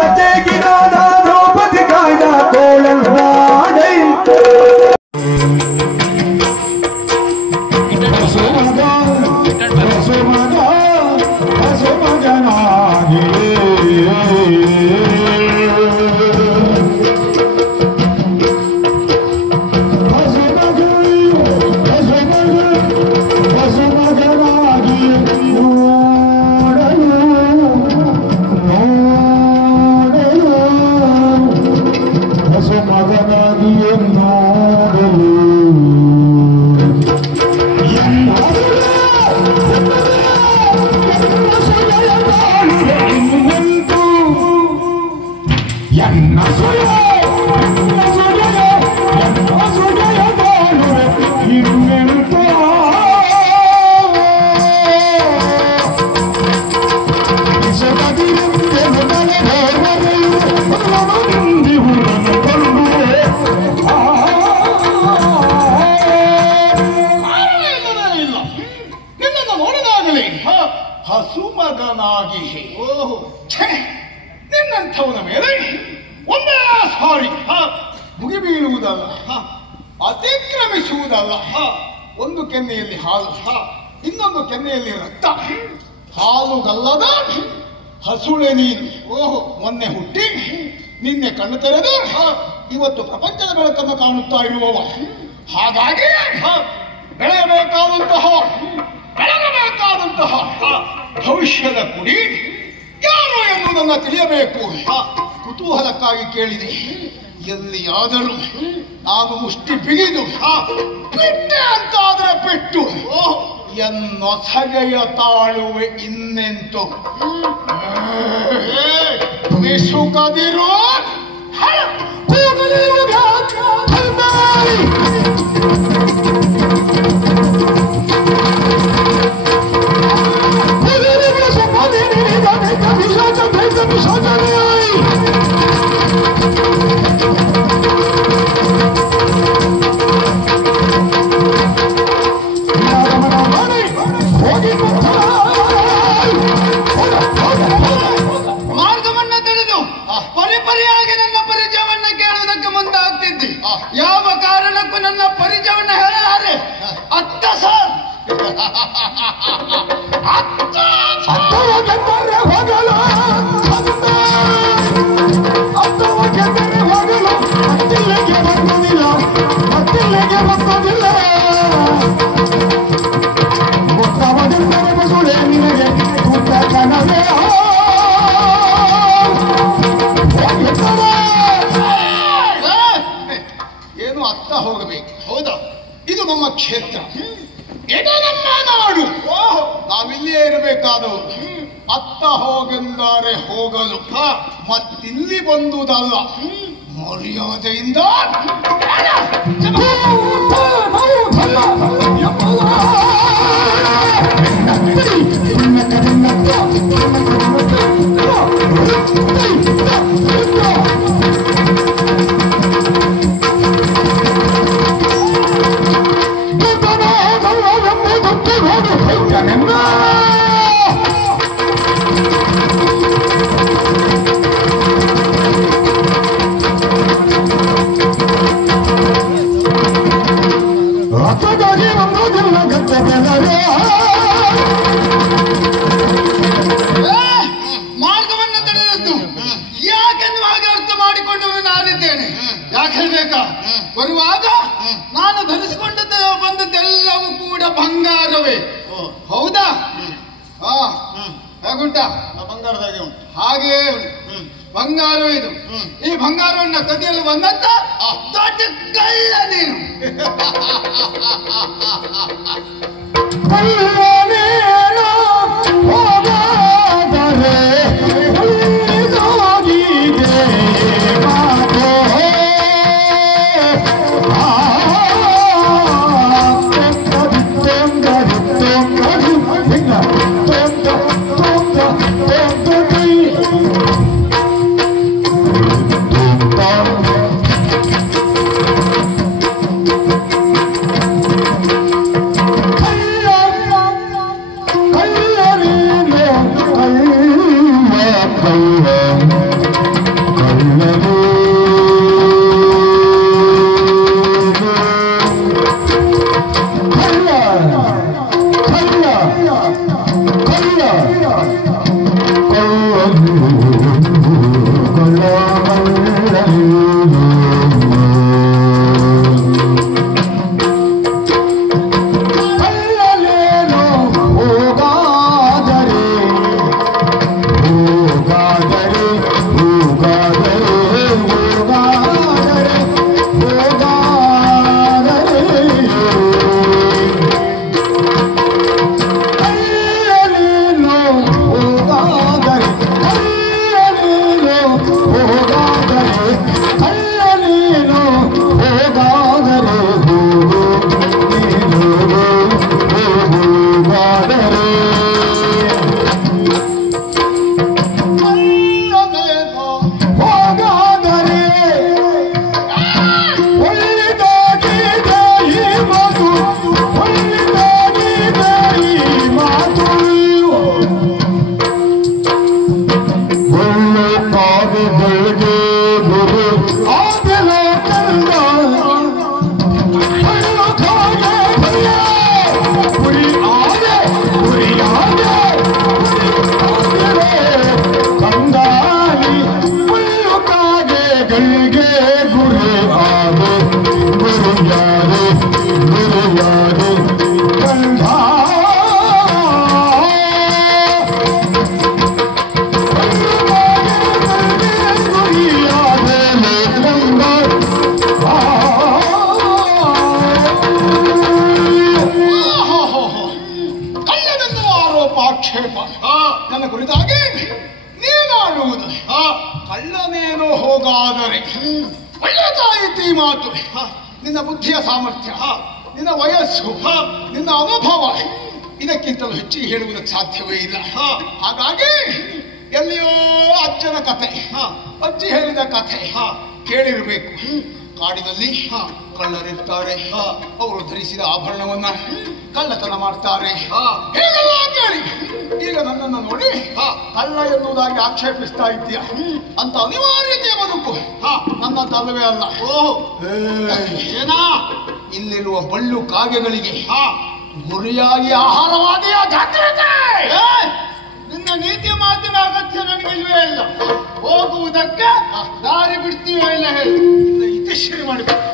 ಲತೆಗಿನಾದ ದ್ರೌಪದಿ ಕಾಯ್ದ ಕೋಳಲ್ನಾಡೈ ನಿನ್ನಂಥವನ ಮೇಲೆ ಒಂದೇ ಸಾರಿ ಮುಗಿಬೀಳುವುದಲ್ಲ, ಅತಿಕ್ರಮಿಸುವುದಲ್ಲ. ಒಂದು ಕೆನ್ನೆಯಲ್ಲಿ ಹಾಲು, ಇನ್ನೊಂದು ಕೆನ್ನೆಯಲ್ಲಿ ರಕ್ತ. ಹಾಲುಗಲ್ಲದ ಹಸುಳೆ ನೀನು. ಮೊನ್ನೆ ಹುಟ್ಟಿ ನಿನ್ನೆ ಕಣ್ಣು ತೆರೆದು ಇವತ್ತು ಪ್ರಪಂಚದ ಬೆಳಕನ್ನು ಕಾಣುತ್ತಾ ಇರುವವ. ಹಾಗಾಗಿ ಬೆಳೆಯಬೇಕಾದಂತಹ ಭವಿಷ್ಯದ ಕುಡಿ ಯಾರು ಎನ್ನುವುದನ್ನು ತಿಳಿಯಬೇಕು. ಕುತೂಹಲಕ್ಕಾಗಿ ಕೇಳಿದೆ. ಎಲ್ಲಿಯಾದರೂ ನಾನು ಮುಷ್ಟಿ ಬಿಗಿದು ಬಿಟ್ಟೆ ಅಂತಾದ್ರೆ ಬಿಟ್ಟು ಎನ್ನೊಸಗೆಯ ತಾಳುವೆ ಇನ್ನೆಂತು. ವಿಸುಕದಿರು ಮಾರ್ಗವನ್ನ ತಿಳಿದು ಪರಿಪರಿಯಾಗಿ ನನ್ನ ಪರಿಚಯವನ್ನ ಕೇಳುವುದಕ್ಕೆ ಮುಂದಾಗ್ತಿದ್ದಿ. ಯಾವ ಕಾರಣಕ್ಕೂ ನನ್ನ ಪರಿಚಯವನ್ನ ಹೇಳಲಾರೆ. ಅತ್ತ ಸರ್ ಏನು ಅತ್ತ ಹೋಗಬೇಕು? ಹೌದಾ? ಇದು ನಮ್ಮ ಕ್ಷೇತ್ರ, ಇದು ನಮ್ಮ ನಾಡು. ನಾವಿಲ್ಲಿಯೇ ಇರಬೇಕಾದವರು. ಅತ್ತ ಹೋಗೆಂದರೆ ಹೋಗಲು, ಮತ್ತಿಲ್ಲಿ ಬಂದುದಲ್ಲ. ಮರ್ಯಾದೆಯಿಂದ ಮಾರ್ಗವನ್ನ ತಡೆದದ್ದು ಯಾಕೆಂದು ಹಾಗೆ ಅರ್ಥ ಮಾಡಿಕೊಂಡು ನಾನಿದ್ದೇನೆ. ಯಾಕೆ ಹೇಳ್ಬೇಕಾ? ಬರುವಾಗ ನಾನು ಧರಿಸಿಕೊಂಡದ್ದು ಬಂದದ್ದೆಲ್ಲವೂ ಕೂಡ ಬಂಗಾರವೇ. ಹೌದಾ? ಹೇಗುಂಟ? ಬಂಗಾರದಾಗೆ ಉಂಟು. ಹಾಗೇ ಬಂಗಾರ ಇದು. ಈ ಬಂಗಾರವನ್ನ ಕದಿಯಲು ಬಂದಂತ ದೊಡ್ಡ ಕಳ್ಳ ನೀನು. ಆಕ್ಷೇಪ ನನ್ನ ಕುರಿತಾಗಿ ನೀನಾಡುವುದು ಕಳ್ಳನೇನೋ ಹೋಗಾದರೆ ಒಳ್ಳೆದಾಯಿತು ಈ ಮಾತು. ನಿನ್ನ ಬುದ್ಧಿಯ ಸಾಮರ್ಥ್ಯ, ನಿನ್ನ ವಯಸ್ಸು, ನಿನ್ನ ಅನುಭವ ಇದಕ್ಕಿಂತಲೂ ಹೆಚ್ಚಿಗೆ ಹೇಳುವುದಕ್ಕೆ ಸಾಧ್ಯವೇ ಇಲ್ಲ. ಹಾಗಾಗಿ ಎಲ್ಲಿಯೋ ಅಜ್ಜನ ಕಥೆ, ಅಜ್ಜಿ ಹೇಳಿದ ಕಥೆ ಕೇಳಿರಬೇಕು. ಕಾಡಿನಲ್ಲಿ ಕಳ್ಳರಿರ್ತಾರೆ, ಅವರು ಧರಿಸಿದ ಆಭರಣವನ್ನ ಕಳ್ಳತನ ಮಾಡ್ತಾರೆ. ಹೇಗೆಲ್ಲ ಕೇಳಿ ಈಗ ನನ್ನನ್ನು ನೋಡಿ ಕಳ್ಳ ಎನ್ನುವುದಾಗಿ ಆಕ್ಷೇಪಿಸ್ತಾ ಇದ್ದೀಯ ಅಂತ ಅನಿವಾರ್ಯತೆಯ ಬದುಕು ನನ್ನದಲ್ಲವೇ ಅಲ್ಲ. ಏನ ಇಲ್ಲಿರುವ ಬಳ್ಳು ಕಾಗೆಗಳಿಗೆ ಗುರಿಯಾಗಿ ಆಹಾರವಾದಿಯ ಜಾಗ್ರತೆ. ನಿನ್ನ ನೀತಿ ಮಾತಿನ ಅಗತ್ಯ ನನಗೆ ಇಲ್ವೇ ಇಲ್ಲ. ಹೋಗುವುದಕ್ಕೆ ದಾರಿ ಬಿಡ್ತೀವೋ ಇಲ್ಲ ಹೇಳಿ ಇತಿಶ್ರೀ ಮಾಡಬೇಕು.